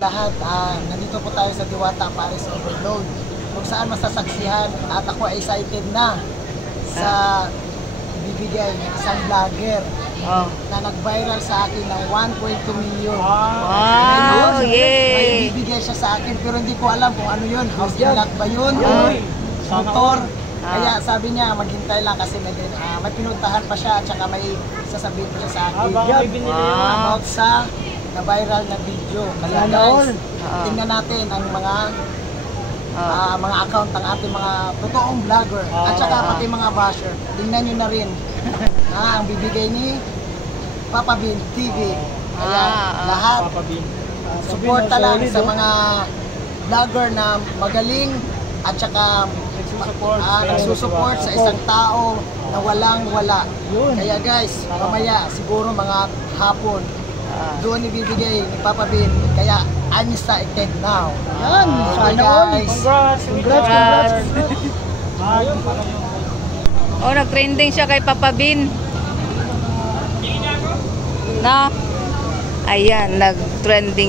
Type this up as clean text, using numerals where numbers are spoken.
Lahat, nandito po tayo sa Diwata Paris Overload kung saan masasaksihan at ako ay excited na sa bibigay ng isang vlogger na nag-viral sa akin ng 1.2 million. Wow, May yay! bibigay siya sa akin pero hindi ko alam kung ano yun. House in lock ba yun? Motor? Kaya sabi niya maghintay lang kasi may pinuntahan pa siya at saka may sasabihin pa siya sa akin. About sa na-viral na video. Kaya guys, tingnan natin ang mga account ng ating mga totoong vlogger at saka pati mga basher. Tingnan nyo na rin ang bibigay ni Papa Bin TV. Kaya lahat, suporta lang sa mga vlogger na magaling at saka nagsusupport sa isang tao na walang-wala. Kaya guys, mamaya siguro mga hapon doon ibibigay ni Papa Bin. Kaya I'm excited now. Yan, sana guys. Congrats! Oh, nag-trending siya kay Papa Bin. Na? Ayan, nag-trending.